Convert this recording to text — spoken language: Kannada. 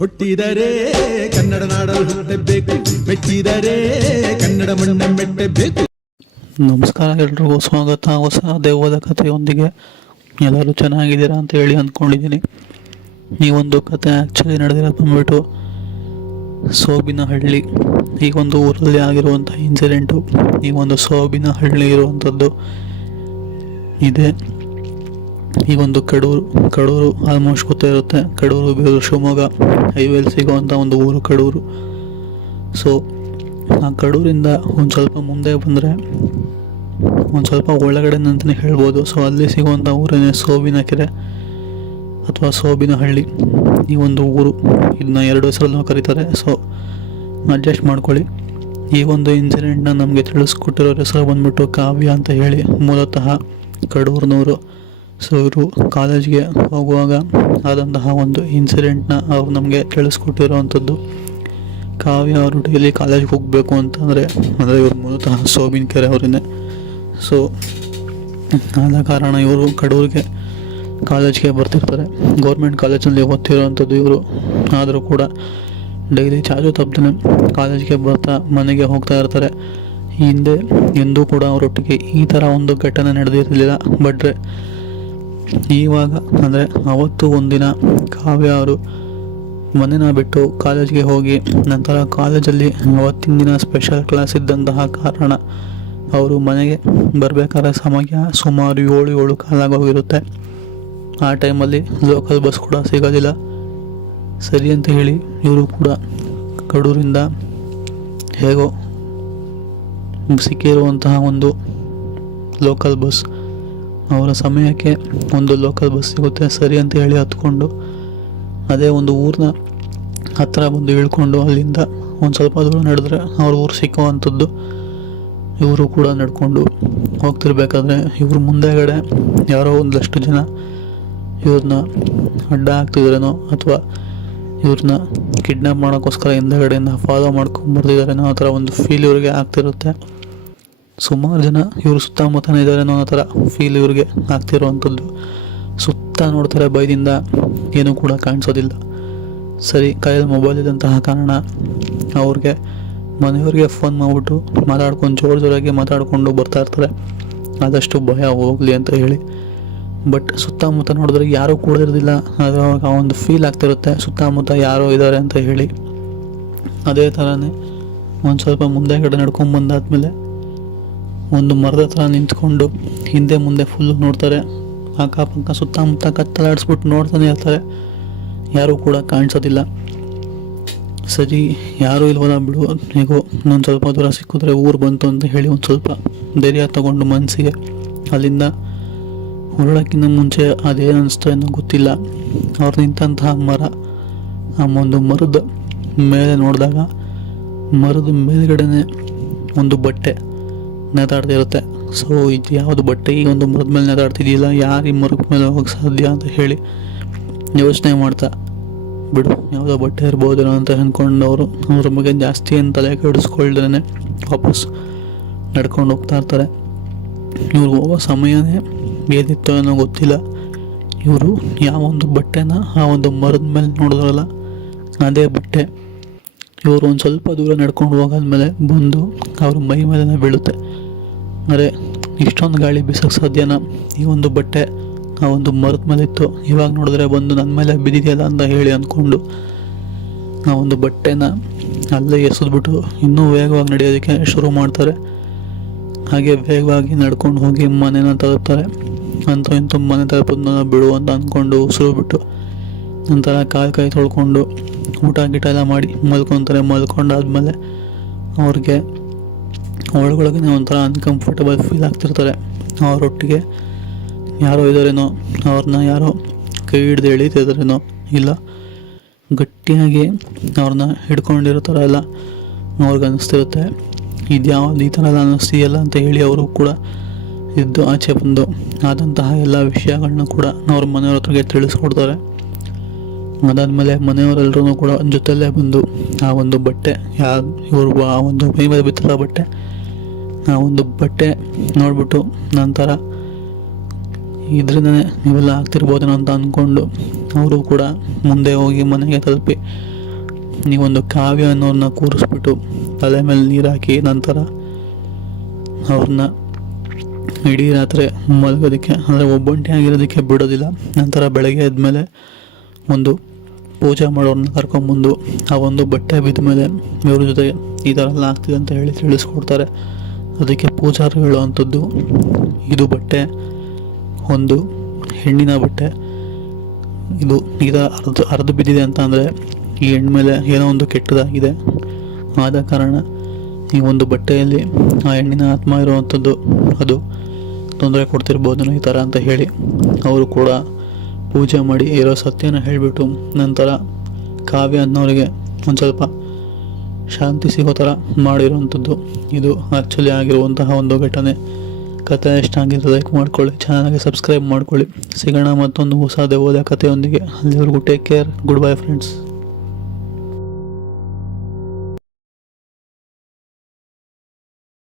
ಹುಟ್ಟಿದರೆ ಕನ್ನಡ ನಾಡಲು ಹುಟ್ಟಬೇಕು, ಮೆಚ್ಚಿದರೆ ಕನ್ನಡ ಮಣ್ಣ ಮೆಟ್ಟಬೇಕು. ನಮಸ್ಕಾರ, ಎಲ್ರಿಗೂ ಸ್ವಾಗತ ಹೊಸ ದೆವ್ವದ ಕಥೆಯೊಂದಿಗೆ. ಎಲ್ಲರೂ ಚೆನ್ನಾಗಿದ್ದೀರಾ ಅಂತ ಹೇಳಿ ಅಂದ್ಕೊಂಡಿದ್ದೀನಿ. ಈ ಒಂದು ಕತೆ ಆ್ಯಕ್ಚುಲಿ ನಡೆದಿರೋದು ಬಂದ್ಬಿಟ್ಟು ಸೋಬಿನಹಳ್ಳಿ, ಈ ಒಂದು ಊರಲ್ಲಿ ಆಗಿರುವಂಥ ಇನ್ಸಿಡೆಂಟು. ಈ ಒಂದು ಸೋಬಿನಹಳ್ಳಿ ಇರುವಂಥದ್ದು ಇದೆ. ಈ ಒಂದು ಕಡೂರು ಆಲ್ಮೋಸ್ಟ್ ಗೊತ್ತೇ ಇರುತ್ತೆ. ಕಡೂರು, ಬೇಲೂರು, ಶಿವಮೊಗ್ಗ ಹೈವೇಲಿ ಸಿಗೋವಂಥ ಒಂದು ಊರು ಕಡೂರು. ಸೊ ಆ ಕಡೂರಿಂದ ಒಂದು ಸ್ವಲ್ಪ ಮುಂದೆ ಬಂದರೆ ಒಂದು ಸ್ವಲ್ಪ ಒಳಗಡೆ ಅಂತಲೇ ಹೇಳ್ಬೋದು. ಸೊ ಅಲ್ಲಿ ಸಿಗುವಂಥ ಊರೇ ಸೋಬಿನಕೆರೆ ಅಥವಾ ಸೋಬಿನಹಳ್ಳಿ. ಈ ಒಂದು ಊರು, ಇದನ್ನ ಎರಡು ಹೆಸರಲ್ಲೂ ಕರೀತಾರೆ. ಸೊ ಅಡ್ಜಸ್ಟ್ ಮಾಡ್ಕೊಳ್ಳಿ. ಈ ಒಂದು ಇನ್ಸಿಡೆಂಟ್ನ ನಮಗೆ ತಿಳಿಸ್ಕೊಟ್ಟಿರೋ ಹೆಸರು ಬಂದ್ಬಿಟ್ಟು ಕಾವ್ಯ ಅಂತ ಹೇಳಿ, ಮೂಲತಃ ಕಡೂರಿನವರು. ಸೊ ಇವರು ಕಾಲೇಜ್ಗೆ ಹೋಗುವಾಗ ಆದಂತಹ ಒಂದು ಇನ್ಸಿಡೆಂಟ್ನ ಅವ್ರು ನಮಗೆ ತಿಳಿಸ್ಕೊಟ್ಟಿರೋವಂಥದ್ದು. ಕಾವ್ಯ ಅವರು ಡೈಲಿ ಕಾಲೇಜ್ಗೆ ಹೋಗಬೇಕು ಅಂತಂದರೆ ಇವರು ಮೂಲತಃ ಸೋಬಿನಕೆರೆ ಅವರನ್ನೇ. ಸೊ ಆದ ಕಾರಣ ಇವರು ಕಡೂರಿಗೆ ಕಾಲೇಜ್ಗೆ ಬರ್ತಿರ್ತಾರೆ. ಗೌರ್ಮೆಂಟ್ ಕಾಲೇಜಲ್ಲಿ ಓದ್ತಿರೋವಂಥದ್ದು ಇವರು. ಆದರೂ ಕೂಡ ಡೈಲಿ ಚಾಚು ತಪ್ಪದೇ ಕಾಲೇಜ್ಗೆ ಬರ್ತಾ ಮನೆಗೆ ಹೋಗ್ತಾ ಇರ್ತಾರೆ. ಹಿಂದೆ ಎಂದೂ ಕೂಡ ಅವರೊಟ್ಟಿಗೆ ಈ ಥರ ಒಂದು ಘಟನೆ ನಡೆದಿರಲಿಲ್ಲ. ಬಟ್ರೆ ಇವಾಗ ಅಂದರೆ ಅವತ್ತು ಒಂದಿನ ಕಾವ್ಯ ಅವರು ಮನೆನ ಬಿಟ್ಟು ಕಾಲೇಜ್ಗೆ ಹೋಗಿ, ನಂತರ ಕಾಲೇಜಲ್ಲಿ ಅವತ್ತಿನ ದಿನ ಸ್ಪೆಷಲ್ ಕ್ಲಾಸ್ ಇದ್ದಂತಹ ಕಾರಣ ಅವರು ಮನೆಗೆ ಬರಬೇಕಾದ್ರೆ ಸಮಯ ಸುಮಾರು 7 ಕಾಲಾಗೋಗಿರುತ್ತೆ. ಆ ಟೈಮಲ್ಲಿ ಲೋಕಲ್ ಬಸ್ ಕೂಡ ಸಿಗೋದಿಲ್ಲ. ಸರಿ ಅಂತ ಹೇಳಿ ಇವರು ಕೂಡ ಕಡೂರಿಂದ ಹೇಗೋ ಸಿಕ್ಕಿರುವಂತಹ ಒಂದು ಲೋಕಲ್ ಬಸ್, ಅವರ ಸಮಯಕ್ಕೆ ಒಂದು ಲೋಕಲ್ ಬಸ್ ಸಿಗುತ್ತೆ. ಸರಿ ಅಂತ ಹೇಳಿ ಹತ್ಕೊಂಡು ಅದೇ ಒಂದು ಊರಿನ ಹತ್ತಿರ ಬಂದು ಇಳ್ಕೊಂಡು ಅಲ್ಲಿಂದ ಒಂದು ಸ್ವಲ್ಪ ದೂರ ನಡೆದ್ರೆ ಅವ್ರ ಊರು ಸಿಕ್ಕುವಂಥದ್ದು. ಇವರು ಕೂಡ ನಡ್ಕೊಂಡು ಹೋಗ್ತಿರ್ಬೇಕಾದ್ರೆ ಇವ್ರ ಮುಂದೆಗಡೆ ಯಾರೋ ಒಂದಷ್ಟು ಜನ ಇವ್ರನ್ನ ಅಡ್ಡ ಹಾಕ್ತಿದ್ರೇನೋ ಅಥವಾ ಇವ್ರನ್ನ ಕಿಡ್ನಾಪ್ ಮಾಡೋಕ್ಕೋಸ್ಕರ ಹಿಂದೆಗಡೆಯಿಂದ ಫಾಲೋ ಮಾಡ್ಕೊಂಡ್ಬರ್ತಿದ್ದಾರೇನೋ ಆ ಥರ ಒಂದು ಫೀಲ್ ಇವ್ರಿಗೆ ಆಗ್ತಿರುತ್ತೆ. ಸುಮಾರು ಜನ ಇವರು ಸುತ್ತಮುತ್ತನೇ ಇದ್ದಾರೇನೋ ಅನ್ನೋ ಥರ ಫೀಲ್ ಇವ್ರಿಗೆ ಆಗ್ತಿರೋವಂಥದ್ದು. ಸುತ್ತ ನೋಡ್ತಾರೆ, ಭಯದಿಂದ ಏನೂ ಕೂಡ ಕಾಣಿಸೋದಿಲ್ಲ. ಸರಿ, ಕೈಯಲ್ಲಿ ಮೊಬೈಲ್ ಇದ್ದಂತಹ ಕಾರಣ ಅವ್ರಿಗೆ ಮನೆಯವ್ರಿಗೆ ಫೋನ್ ಮಾಡಿಬಿಟ್ಟು ಮಾತಾಡ್ಕೊಂಡು ಜೋರಾಗಿ ಮಾತಾಡಿಕೊಂಡು ಬರ್ತಾ ಇರ್ತಾರೆ, ಆದಷ್ಟು ಭಯ ಹೋಗಲಿ ಅಂತ ಹೇಳಿ. ಬಟ್ ಸುತ್ತಮುತ್ತ ನೋಡಿದ್ರೆ ಯಾರೂ ಕೂಡ ಇರೋದಿಲ್ಲ. ಅದು ಅವಾಗ ಒಂದು ಫೀಲ್ ಆಗ್ತಿರುತ್ತೆ, ಸುತ್ತಮುತ್ತ ಯಾರೋ ಇದ್ದಾರೆ ಅಂತ ಹೇಳಿ. ಅದೇ ಥರನೇ ಒಂದು ಸ್ವಲ್ಪ ಮುಂದೆಗಡೆ ನಡ್ಕೊಂಡ್ಬಂದಾದ್ಮೇಲೆ ಒಂದು ಮರದ ಹತ್ರ ನಿಂತ್ಕೊಂಡು ಹಿಂದೆ ಮುಂದೆ ಫುಲ್ಲು ನೋಡ್ತಾರೆ. ಅಕ್ಕಪಕ್ಕ ಸುತ್ತಮುತ್ತ ಕತ್ತಲಾಡಿಸ್ಬಿಟ್ಟು ನೋಡ್ತಾನೆ ಇರ್ತಾರೆ, ಯಾರೂ ಕೂಡ ಕಾಣಿಸೋದಿಲ್ಲ. ಸರಿ, ಯಾರೂ ಇಲ್ವಲ್ಲ ಬಿಡು, ಹೇಗೋ ಇನ್ನೊಂದು ಸ್ವಲ್ಪ ದೂರ ಸಿಕ್ಕಿದ್ರೆ ಊರು ಬಂತು ಅಂತ ಹೇಳಿ ಒಂದು ಸ್ವಲ್ಪ ಧೈರ್ಯ ತಗೊಂಡು ಮನಸ್ಸಿಗೆ ಅಲ್ಲಿಂದ ಹೊರಡೋಕ್ಕಿಂತ ಮುಂಚೆ ಅದೇನು ಅನಿಸ್ತೋ ಏನೋ ಗೊತ್ತಿಲ್ಲ, ಅವ್ರು ನಿಂತಹ ಮರ, ಆ ಒಂದು ಮರದ ಮೇಲೆ ನೋಡಿದಾಗ ಮರದ ಮೇಲ್ಗಡೆನೆ ಒಂದು ಬಟ್ಟೆ ನೇತಾಡ್ತಿರುತ್ತೆ. ಸೊ ಇದು ಯಾವುದು ಬಟ್ಟೆ ಈ ಒಂದು ಮರದ ಮೇಲೆ ನೇತಾಡ್ತಿದೆಯಲ್ಲ, ಯಾರು ಈ ಮರದ ಮೇಲೆ ಹೋಗಕ್ಕೆ ಸಾಧ್ಯ ಅಂತ ಹೇಳಿ ಯೋಚನೆ ಮಾಡ್ತಾ, ಬಿಡು ಯಾವುದೋ ಬಟ್ಟೆ ಇರ್ಬೋದೇನೋ ಅಂತ ಅಂದ್ಕೊಂಡು ಅವ್ರ ಬಗ್ಗೆ ಜಾಸ್ತಿ ಏನು ತಲೆ ಕೆಡಿಸ್ಕೊಳ್ದೇ ವಾಪಸ್ ನಡ್ಕೊಂಡು ಹೋಗ್ತಾ ಇರ್ತಾರೆ. ಇವ್ರು ಹೋಗೋ ಸಮಯನೇ ಏನಿತ್ತೋ ಏನೋ ಗೊತ್ತಿಲ್ಲ. ಇವರು ಯಾವ ಒಂದು ಬಟ್ಟೆನ ಆ ಒಂದು ಮರದ ಮೇಲೆ ನೋಡಿದ್ರಲ್ಲ ಅದೇ ಬಟ್ಟೆ ಇವರು ಒಂದು ಸ್ವಲ್ಪ ದೂರ ನಡ್ಕೊಂಡು ಹೋಗಾದ್ಮೇಲೆ ಬಂದು ಅವ್ರ ಮೈ ಮೇಲೆ ಬೀಳುತ್ತೆ. ಅಂದರೆ ಇಷ್ಟೊಂದು ಗಾಳಿ ಬೀಸೋಕ್ಕೆ ಸಾಧ್ಯನಾ? ಈ ಒಂದು ಬಟ್ಟೆ ಆ ಒಂದು ಮರದ ಮೇಲೆ ಇತ್ತು, ಇವಾಗ ನೋಡಿದ್ರೆ ಬಂದು ನನ್ನ ಮೇಲೆ ಬಿದ್ದಿದೆಯಲ್ಲ ಅಂತ ಹೇಳಿ ಅಂದ್ಕೊಂಡು ಆ ಒಂದು ಬಟ್ಟೆನ ಅಲ್ಲೇ ಎಸೆದ್ಬಿಟ್ಟು ಇನ್ನೂ ವೇಗವಾಗಿ ನಡೆಯೋದಕ್ಕೆ ಶುರು ಮಾಡ್ತಾರೆ. ಹಾಗೆ ವೇಗವಾಗಿ ನಡ್ಕೊಂಡು ಹೋಗಿ ಮನೇನ ತಲುಪ್ತಾರೆ. ಅಂತೂ ಇಂತೂ ಮನೆ ತಲುಪೋದನ್ನ ಬಿಡು ಅಂತ ಅಂದ್ಕೊಂಡು ಉಸಿರು ಬಿಟ್ಟು ನಂತರ ಕಾಲು ಕೈ ತೊಳ್ಕೊಂಡು ಊಟ ಗೀಟ ಎಲ್ಲ ಮಾಡಿ ಮಲ್ಕೊತಾರೆ. ಮಲ್ಕೊಂಡಾದ್ಮೇಲೆ ಅವ್ರಿಗೆ ಒಳಗೊಳಗೇ ಒಂಥರ ಅನ್ಕಂಫರ್ಟಬಲ್ ಫೀಲ್ ಆಗ್ತಿರ್ತಾರೆ. ಅವರೊಟ್ಟಿಗೆ ಯಾರೋ ಇದ್ದಾರೇನೋ, ಅವ್ರನ್ನ ಯಾರೋ ಕೈ ಹಿಡ್ದು ಎಳೀತಿದ್ದಾರೇನೋ, ಇಲ್ಲ ಗಟ್ಟಿಯಾಗಿ ಅವ್ರನ್ನ ಹಿಡ್ಕೊಂಡಿರೋ ಥರ ಎಲ್ಲ ಅವ್ರಿಗೆ ಅನ್ನಿಸ್ತಿರುತ್ತೆ. ಇದು ಯಾವುದು ಈ ಥರ ಎಲ್ಲ ಅನ್ನಿಸ್ತೀಯಲ್ಲ ಅಂತ ಹೇಳಿ ಅವರು ಕೂಡ ಇದ್ದು ಆಚೆ ಬಂದು ಆದಂತಹ ಎಲ್ಲ ವಿಷಯಗಳನ್ನ ಕೂಡ ಅವ್ರ ಮನೆಯವ್ರ ಹತ್ರಗೆ ತಿಳಿಸ್ಕೊಡ್ತಾರೆ. ಅದಾದಮೇಲೆ ಮನೆಯವರೆಲ್ಲರೂ ಕೂಡ ಜೊತೆಯಲ್ಲೇ ಬಂದು ಆ ಒಂದು ಬಟ್ಟೆ ಇವರು ಆ ಒಂದು ಮೈ ಮೇಲೆ ಬಿತ್ತಿರೋ ಬಟ್ಟೆ ಆ ಒಂದು ಬಟ್ಟೆ ನೋಡಿಬಿಟ್ಟು ನಂತರ ಇದರಿಂದನೇ ಇವೆಲ್ಲ ಆಗ್ತಿರ್ಬೋದೇನೋ ಅಂತ ಅಂದ್ಕೊಂಡು ಅವರು ಕೂಡ ಮುಂದೆ ಹೋಗಿ ಮನೆಗೆ ತಲುಪಿ ನೀವೊಂದು ಕಾವ್ಯ ಅನ್ನೋರನ್ನ ಕೂರಿಸ್ಬಿಟ್ಟು ತಲೆ ಮೇಲೆ ನೀರು ಹಾಕಿ ನಂತರ ಅವ್ರನ್ನ ಇಡೀ ರಾತ್ರಿ ಮಲಗೋದಕ್ಕೆ ಅಂದರೆ ಒಬ್ಬಂಟಿ ಆಗಿರೋದಕ್ಕೆ ಬಿಡೋದಿಲ್ಲ. ನಂತರ ಬೆಳಗ್ಗೆ ಎದ್ಮೇಲೆ ಒಂದು ಪೂಜೆ ಮಾಡೋರನ್ನ ಕರ್ಕೊಂಬಂದು ಆ ಒಂದು ಬಟ್ಟೆ ಬಿದ್ದ ಮೇಲೆ ಇವ್ರ ಜೊತೆಗೆ ಈ ಥರ ಎಲ್ಲ ಆಗ್ತಿದೆ ಅಂತ ಹೇಳಿ ತಿಳಿಸ್ಕೊಡ್ತಾರೆ. ಅದಕ್ಕೆ ಪೂಜಾರಿ ಹೇಳುವಂಥದ್ದು, ಇದು ಬಟ್ಟೆ ಒಂದು ಹೆಣ್ಣಿನ ಬಟ್ಟೆ, ಇದು ಈಗ ಅರ್ಧ ಬಿದ್ದಿದೆ ಅಂತ ಅಂದರೆ ಈ ಹೆಣ್ಣು ಮೇಲೆ ಏನೋ ಒಂದು ಕೆಟ್ಟದಾಗಿದೆ, ಆದ ಕಾರಣ ಈ ಒಂದು ಬಟ್ಟೆಯಲ್ಲಿ ಆ ಹೆಣ್ಣಿನ ಆತ್ಮ ಇರುವಂಥದ್ದು ಅದು ತೊಂದರೆ ಕೊಡ್ತಿರ್ಬೋದು ಈ ಥರ ಅಂತ ಹೇಳಿ ಅವರು ಕೂಡ ಪೂಜೆ ಮಾಡಿ ಇರೋ ಸತ್ಯನ ಹೇಳಿಬಿಟ್ಟು ನಂತರ ಕಾವ್ಯ ಅನ್ನೋರಿಗೆ ಒಂದು ಸ್ವಲ್ಪ ಶಾಂತಿ ಸಿಗೋ ಥರ ಮಾಡಿರುವಂಥದ್ದು. ಇದು ಆ್ಯಕ್ಚುಲಿ ಆಗಿರುವಂತಹ ಒಂದು ಘಟನೆ. ಕಥೆ ಇಷ್ಟ ಆಗಿದ್ರೆ ಲೈಕ್ ಮಾಡ್ಕೊಳ್ಳಿ, ಚಾನಲ್ಗೆ ಸಬ್ಸ್ಕ್ರೈಬ್ ಮಾಡ್ಕೊಳ್ಳಿ. ಸಿಗೋಣ ಮತ್ತೊಂದು ಹೊಸ ದೆವ್ವದ ಕಥೆಯೊಂದಿಗೆ. ಅಲ್ಲಿವರೆಗೂ take care, good bye friends.